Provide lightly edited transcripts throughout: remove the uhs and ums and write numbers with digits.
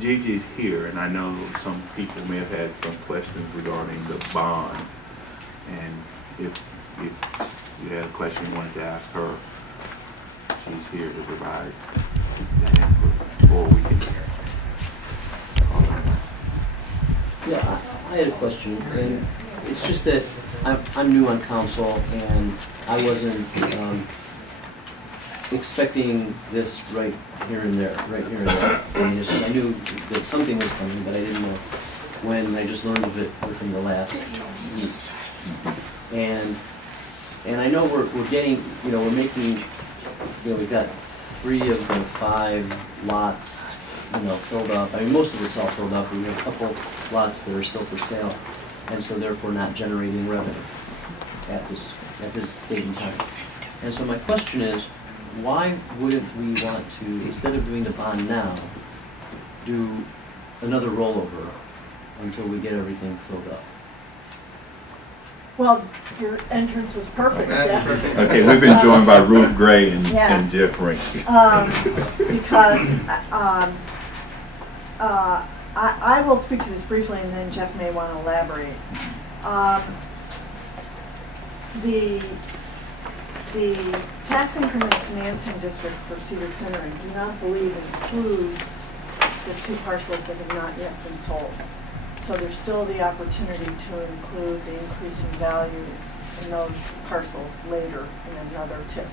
Gigi's here, and I know some people may have had some questions regarding the bond. And if you had a question you wanted to ask her, she's here to provide that input before we can hear. Yeah, I had a question, and it's just that I'm new on council, and I wasn't expecting this right here and there. I mean, it's just I knew that something was coming, but I didn't know when. I just learned of it within the last weeks, and I know we're getting, we're making, we've got 3 of the 5 lots, filled up. I mean, most of it's all filled up. We have a couple lots that are still for sale, and so therefore not generating revenue at this date and time. And so my question is, why wouldn't we want to, instead of doing the bond now, do another rollover until we get everything filled up? Well, your entrance was perfect, Jeff. Okay, we've been joined by Ruth Gray and Jeff Rink. Because I will speak to this briefly, and then Jeff may want to elaborate. The tax increment financing district for Cedar Center, I do not believe includes the 2 parcels that have not yet been sold. So there's still the opportunity to include the increasing value in those parcels later in another TIF.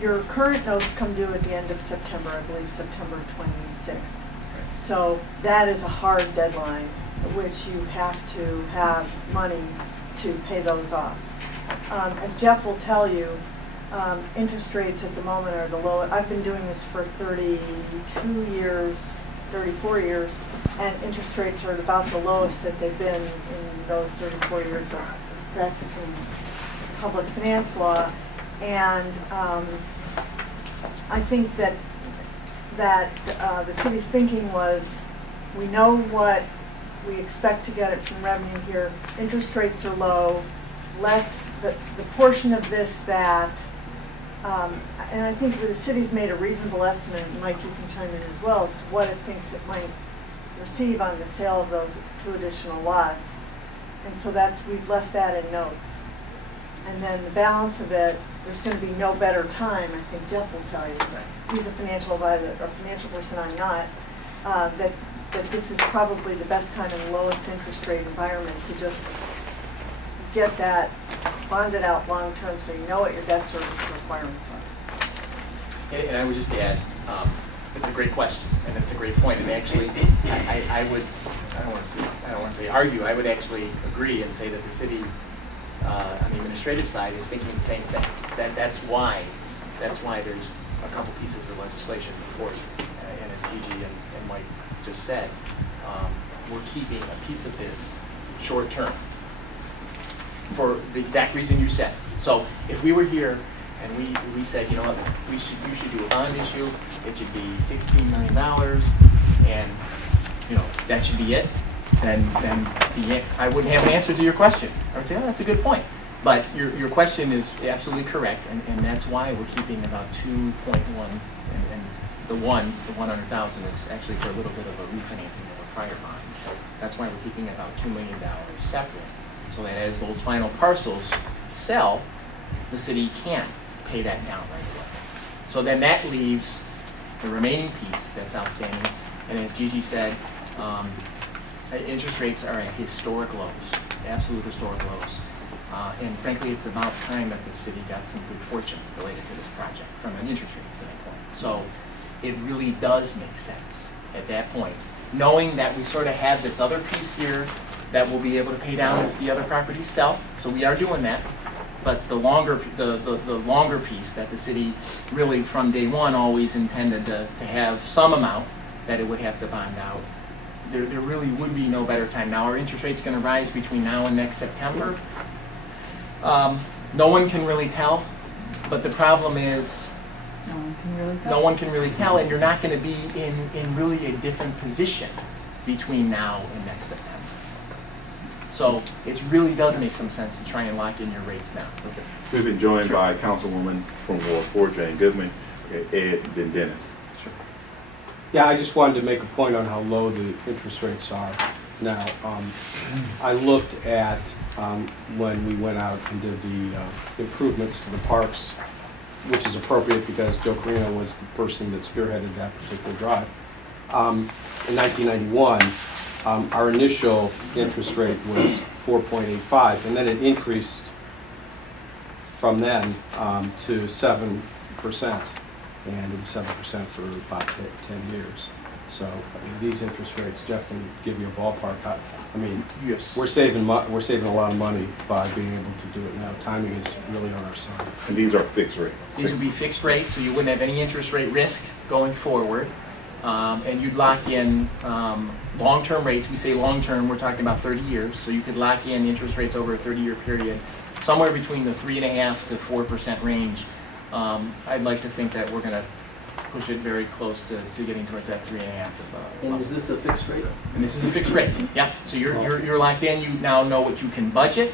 Your current notes come due at the end of September, I believe September 26th. So that is a hard deadline at which you have to have money to pay those off. As Jeff will tell you, interest rates at the moment are the lowest. I've been doing this for 32 years, 34 years, and interest rates are about the lowest that they've been in those 34 years of practicing public finance law. And I think that the city's thinking was, we know what we expect to get it from revenue here. Interest rates are low. Let's the portion of this that, and I think the city's made a reasonable estimate. Mike, you can chime in as well as to what it thinks it might receive on the sale of those 2 additional lots. And so we've left that in notes. And then the balance of it, there's going to be no better time, I think Jeff will tell you. He's a financial advisor, or financial person, I'm not, that this is probably the best time in the lowest interest rate environment to just get that bonded out long term so you know what your debt service requirements are. And I would just add, it's a great question, and it's a great point. And actually, I don't want to say argue. I would actually agree and say that the city, on the administrative side, is thinking the same thing. That's why there's a couple pieces of legislation before you. And as Gigi and Mike just said, we're keeping a piece of this short term for the exact reason you said. So if we were here and we said, you know what, you should do a bond issue, it should be $16 million, and that should be it, then I wouldn't have an answer to your question. I would say, oh, that's a good point. But your question is absolutely correct, and that's why we're keeping about 2.1, and the 100,000 is actually for a little bit of a refinancing of a prior bond. That's why we're keeping about $2 million separate, so that as those final parcels sell, the city can pay that down right away. So then that leaves the remaining piece that's outstanding, and as Gigi said, interest rates are at historic lows, absolute historic lows. And frankly, it's about time that the city got some good fortune related to this project from an interest rate standpoint. So it really does make sense at that point, knowing that we sort of have this other piece here that we'll be able to pay down as the other properties sell. So we are doing that. But the longer piece that the city really from day one always intended to have some amount that it would have to bond out, there really would be no better time. Now our interest rate's going to rise between now and next September. No one can really tell, but the problem is no one can really tell, and you're not going to be in really a different position between now and next September. So it really does make some sense to try and lock in your rates now. Okay. We've been joined by Councilwoman from Ward 4, Jane Goodman, Ed, then Dennis. Yeah, I just wanted to make a point on how low the interest rates are now. I looked at when we went out and did the improvements to the parks, which is appropriate because Joe Carino was the person that spearheaded that particular drive. In 1991, our initial interest rate was 4.85, and then it increased from then to 7%, and it was 7% for about 10 years. So these interest rates, Jeff can give you a ballpark. I mean, Yes. we're saving a lot of money by being able to do it now. Timing is really on our side. And these are fixed rates. These would be fixed rates, so you wouldn't have any interest rate risk going forward. And you'd lock in long-term rates. We say long-term, we're talking about 30 years. So you could lock in interest rates over a 30-year period, somewhere between the 3.5% to 4% range. I'd like to think that we're going to push it very close to getting towards that 3.5. And is this a fixed rate? And this is a fixed rate, yeah. So you're locked in, you now know what you can budget,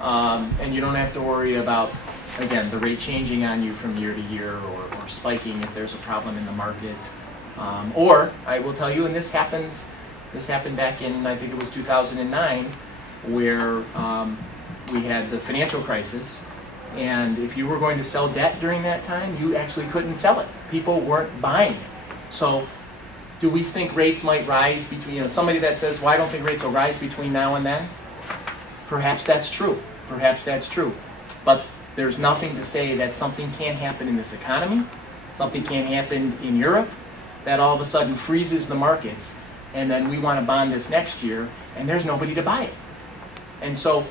and you don't have to worry about, again, the rate changing on you from year to year or spiking if there's a problem in the market. Or, I will tell you, and this happened back in, I think it was 2009, where we had the financial crisis, and if you were going to sell debt during that time, you actually couldn't sell it. People weren't buying it. So, do we think rates might rise between, somebody that says, well, I don't think rates will rise between now and then? Perhaps that's true. Perhaps that's true. But there's nothing to say that something can't happen in this economy, something can't happen in Europe, that all of a sudden freezes the markets, and then we want to bond this next year, and there's nobody to buy it. And so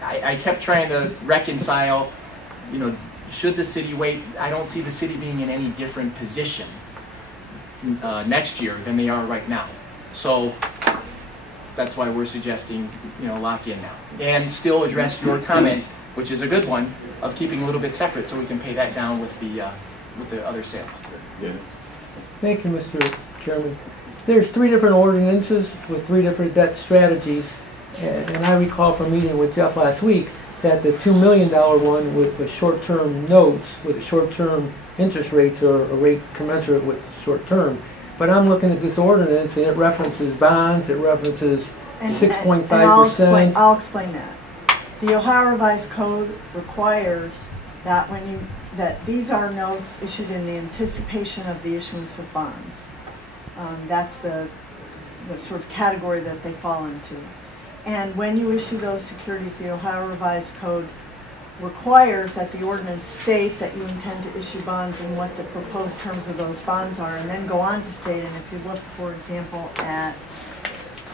I kept trying to reconcile, should the city wait? I don't see the city being in any different position next year than they are right now. So that's why we're suggesting, lock in now. And still address your comment, which is a good one, of keeping a little bit separate so we can pay that down with the other sale. Yes. Thank you, Mr. Chairman. There's 3 different ordinances with 3 different debt strategies, and I recall from meeting with Jeff last week that the $2 million one with short-term notes, with short-term interest rates or a rate commensurate with short-term. But I'm looking at this ordinance and it references bonds, it references 6.5%. I'll explain that. The Ohio Revised Code requires that that these are notes issued in the anticipation of the issuance of bonds. That's the sort of category that they fall into. And when you issue those securities, the Ohio Revised Code requires that the ordinance state that you intend to issue bonds and what the proposed terms of those bonds are, and then go on to state, and if you look, for example, at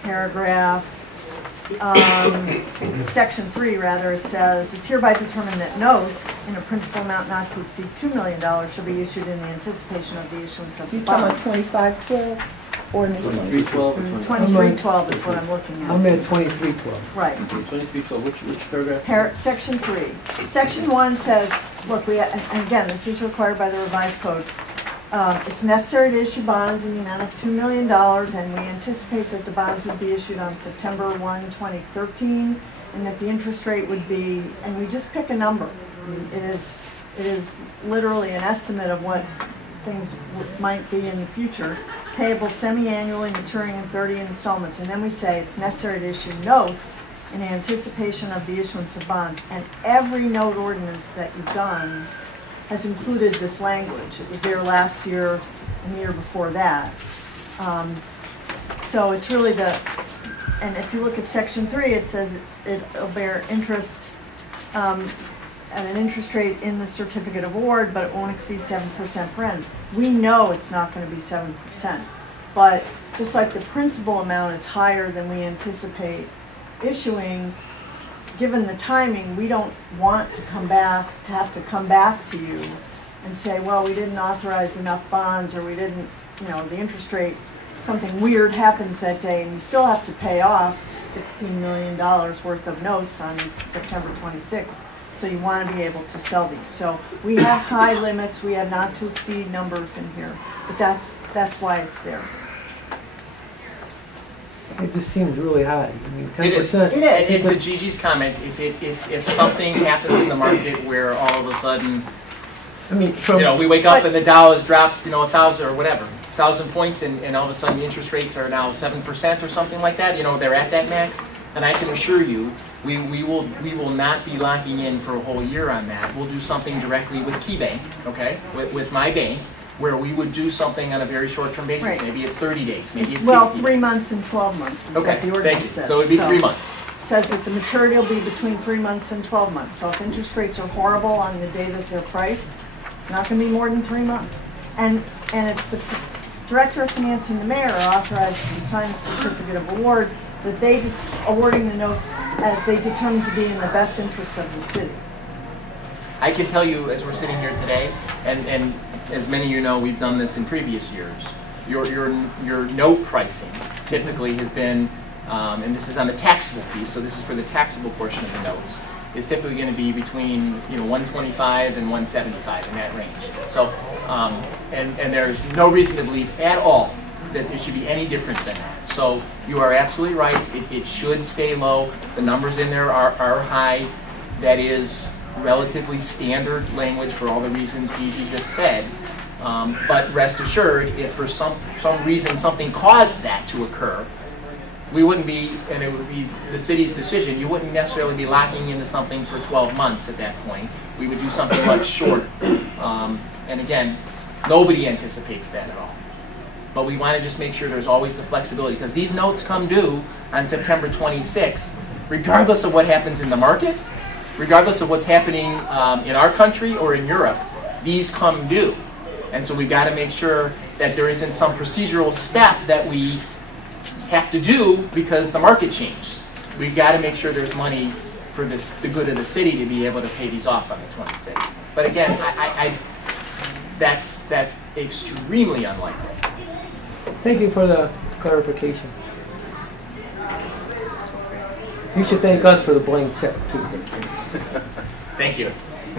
paragraph, section 3, rather, it says, it's hereby determined that notes in a principal amount not to exceed $2 million shall be issued in the anticipation of the issuance of the You talking about bonds. 2512 or 2312 or 2312 is what I'm looking at. I'm at 2312. Right. 2312, which paragraph? Section 3. Section 1 says, look, and again, this is required by the revised code. It's necessary to issue bonds in the amount of $2 million, and we anticipate that the bonds would be issued on September 1, 2013, and that the interest rate would be, and we just pick a number. It is literally an estimate of what things might be in the future, payable semi-annually, maturing in 30 installments. And then we say it's necessary to issue notes in anticipation of the issuance of bonds. And every note ordinance that you've done has included this language. It was there last year and the year before that. So it's really and if you look at section 3, it says it'll bear interest at an interest rate in the certificate of award, but it won't exceed 7% per annum. We know it's not going to be 7%, but just like the principal amount is higher than we anticipate issuing, given the timing, we don't want to have to come back to you and say, well, we didn't authorize enough bonds, or we didn't, the interest rate, something weird happens that day, and you still have to pay off $16 million worth of notes on September 26th. So you want to be able to sell these. So we have high limits, we have not to exceed numbers in here, but that's why it's there. It just seems really high. I mean, 10%. It is. It is. And to Gigi's comment, if something happens in the market where all of a sudden, I mean, we wake up and the Dow has dropped, 1,000 or whatever, 1,000 points and all of a sudden the interest rates are now 7% or something like that, they're at that max, and I can assure you, we will not be locking in for a whole year on that. We'll do something directly with KeyBank, okay, with my bank, where we would do something on a very short-term basis. Right. Maybe it's 30 days, maybe it's 60 Well, days. 3 months and 12 months is Okay, what the thank ordinance you. says. So it'd be 3 months. Says that the maturity will be between 3 months and 12 months. So if interest rates are horrible on the day that they're priced, not going to be more than 3 months. And it's the Director of Finance and the Mayor are authorized to sign a certificate of award that they awarding the notes as they determine to be in the best interest of the city. I can tell you, as we're sitting here today, and as many of you know, we've done this in previous years, your note pricing typically has been, and this is on the taxable piece, so this is for the taxable portion of the notes, is typically going to be between 125 and 175 in that range. So, and there's no reason to believe at all that it should be any different than that. So you are absolutely right. It should stay low. The numbers in there are high. That is relatively standard language for all the reasons Gigi just said. But rest assured, if for some reason something caused that to occur, we wouldn't be, and it would be the city's decision, you wouldn't necessarily be locking into something for 12 months at that point. We would do something much shorter. And again, nobody anticipates that at all. But we want to just make sure there's always the flexibility, because these notes come due on September 26th, regardless of what happens in the market, regardless of what's happening in our country or in Europe, these come due. And so we've got to make sure that there isn't some procedural step that we have to do because the market changed. We've got to make sure there's money for the good of the city to be able to pay these off on the 26th. But again, that's extremely unlikely. Thank you for the clarification. You should thank us for the blank check, too. Thank you.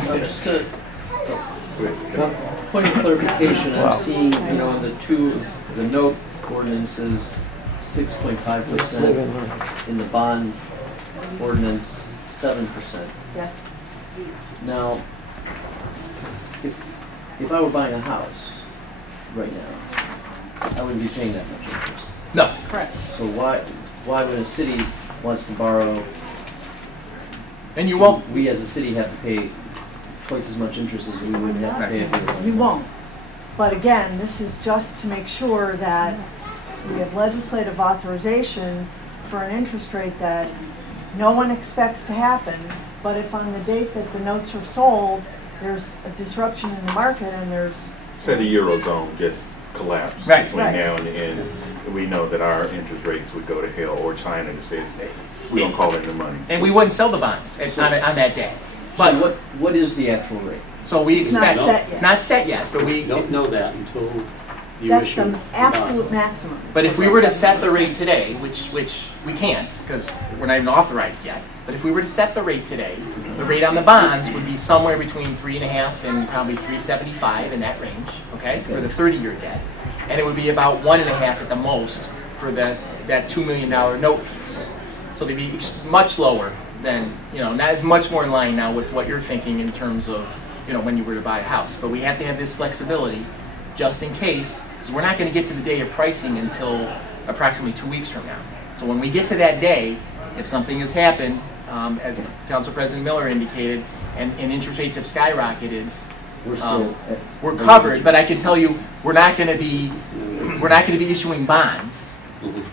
Just a point of clarification, I'm seeing, in the note ordinances, 6.5%, in the bond ordinance, 7%. Yes. Now, if I were buying a house right now, I wouldn't be paying that much interest. No. Correct. So why when a city wants to borrow, And you won't. we as a city have to pay twice as much interest as we wouldn't have to pay if we were. You won't. But again, this is just to make sure that we have legislative authorization for an interest rate that no one expects to happen, but if on the date that the notes are sold, there's a disruption in the market and there's... Say the Eurozone just collapsed Right. between Right. now and the end. We know that our interest rates would go to hell, or China just says, we don't call in the money. And we wouldn't sell the bonds on that day. But But what is the actual rate? so we It's not expect set yet. it's not set yet, but we. Don't know that until you That's issue the absolute maximum. But if we were to set the rate today, which we can't because we're not even authorized yet, but if we were to set the rate today, the rate on the bonds would be somewhere between 3.5 and probably 3.75 in that range, okay, for the 30-year debt, and it would be about 1.5 at the most for that $2 million note piece. So they'd be much lower than, not much more in line now with what you're thinking in terms of, when you were to buy a house. But we have to have this flexibility just in case, because we're not going to get to the day of pricing until approximately 2 weeks from now. So when we get to that day, if something has happened, as Council President Miller indicated, and interest rates have skyrocketed, We're still we're covered. But I can tell you, we're not going to be issuing bonds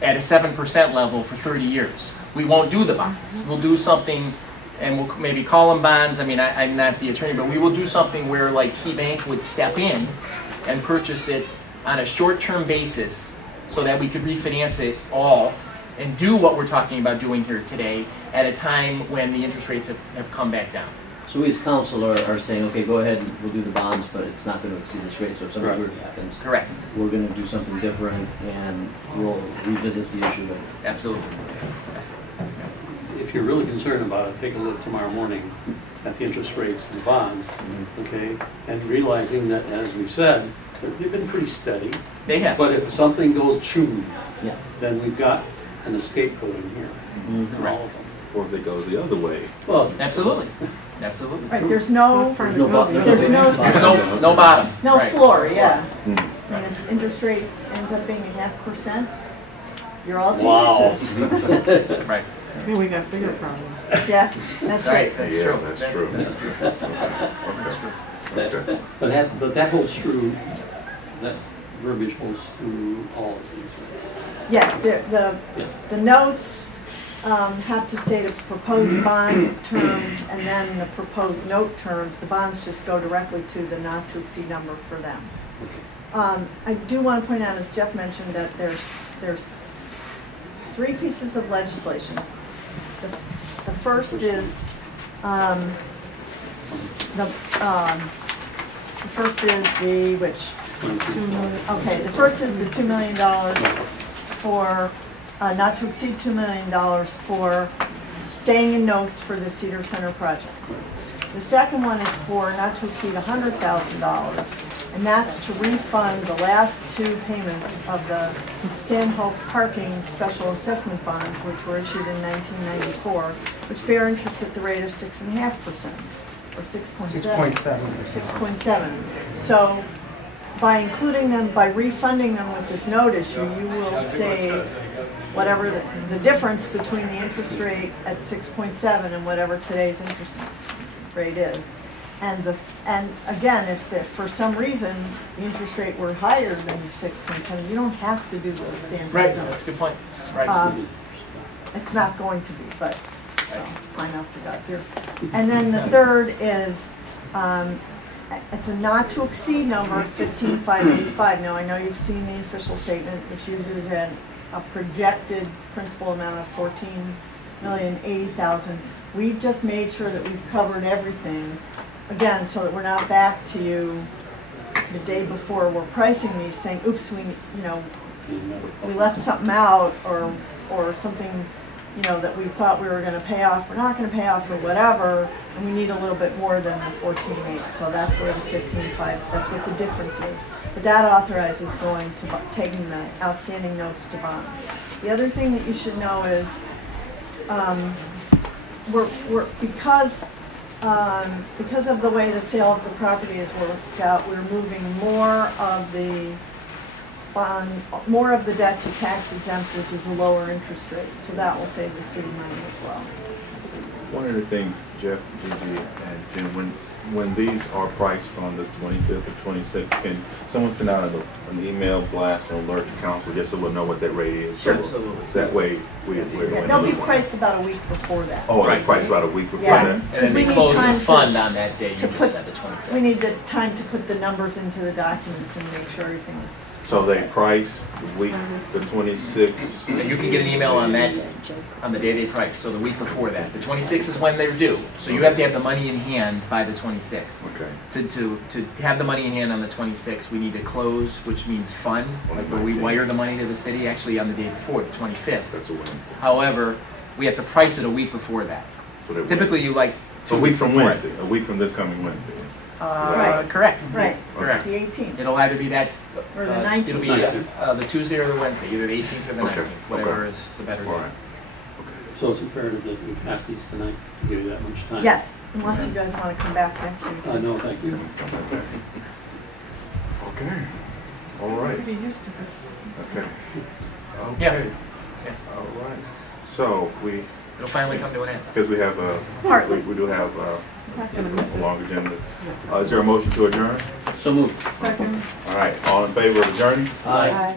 at a 7% level for 30 years. We won't do the bonds. We'll do something, and we'll maybe call them bonds. I mean, I'm not the attorney, but we will do something where, like, KeyBank would step in and purchase it on a short-term basis so that we could refinance it all and do what we're talking about doing here today at a time when the interest rates have come back down. So we as council are saying, okay, go ahead, we'll do the bonds, but it's not going to exceed this rate, so if something weird happens, Correct. we're going to do something different, and we'll revisit the issue later. Absolutely. if you're really concerned about it, take a look tomorrow morning at the interest rates and bonds, okay? And realizing that, as we've said, they've been pretty steady. They have. But if something goes choo, Yeah. then we've got an escape code in here, in all of them. Or if it goes the other way. Well, Absolutely. Absolutely. Right, there's no, There's no bottom. there's no, There's no bottom. no Right. floor, yeah. Hmm. I mean, if interest rate ends up being 0.5%, you're all Wow. geniuses. Right. Maybe we got bigger problems. Yeah, that's right. That's Yeah, true. that's true. That's true. Okay. But that holds true, that verbiage holds through all of these. Right? Yes, Yeah. the notes have to state its proposed bond terms and then the proposed note terms. The bonds just go directly to the not to exceed number for them. I do want to point out, as Jeff mentioned, that there's 3 pieces of legislation. The first is the first is the $2 million for, not to exceed $2 million for staying in notes for the Cedar Center project. The second one is for not to exceed $100,000, and that's to refund the last 2 payments of the Stanhope parking special assessment bonds, which were issued in 1994, which bear interest at the rate of 6.5%, or 6.7. 6.7. So by including them, by refunding them with this note issue, you will save whatever the difference between the interest rate at 6.7 and whatever today's interest rate is. And again, if for some reason the interest rate were higher than 6.7, you don't have to do those standard Right, notes. that's a good point. Right. It's not going to be, but fine out to God's ear. And then the third is, it's a not to exceed number, 15,585. Now, I know you've seen the official statement, which uses a projected principal amount of $14,080,000. We've just made sure that we've covered everything, again, so that we're not back to you the day before we're pricing these saying, oops, we left something out, or something, that we thought we were going to pay off, we're not going to pay off, or whatever, and we need a little bit more than the 14.8. So that's where the 15.5, that's what the difference is. But that authorizes taking the outstanding notes to bonds. The other thing that you should know is, because of the way the sale of the property is worked out, we're moving more of the debt to tax exempt, which is a lower interest rate. So that will save the city money as well. One of the things, Jeff, Gigi, and Jim, when these are priced on the 25th or 26th, can someone send out an email blast or alert to council just so we'll know what that rate is? Sure. Absolutely. That way we're They'll be priced about a week before that. Oh, Right. they're priced about a week before Yeah. that? And Because then we we need close time the to- fund on that day, you to just put- said the 25th. We need the time to put the numbers into the documents and make sure everything is. So they price the week, the 26th? And you can get an email on that, on the day they price, so the week before that. The 26th is when they're due, so you have to have the money in hand by the 26th. Okay. To have the money in hand on the 26th, we need to close, which means fund, like where we wire the money to the city, actually on the day before, the 25th. That's a Wednesday. However, we have to price it a week before that. So they're Typically, you like So 2 a week weeks from before it. Wednesday, a week from this coming Wednesday. Right. Correct. Right. Correct. The 18th. It'll either be that, Or the it'll be 19th. the Tuesday or the Wednesday, either the 18th or the Okay, 19th, whatever okay. is the better All day. right. So it's imperative that we pass these tonight to give you that much time. Yes, unless you guys want to come back next week. No, thank you. Okay. All right. Pretty used to this. Okay. Yeah. Okay. Yeah. All right. So It'll finally come to an end. because we have Partly. we do have Not gonna miss a it. long agenda. Is there a motion to adjourn? So moved. Second. All right. All in favor of adjourning? Aye. Aye.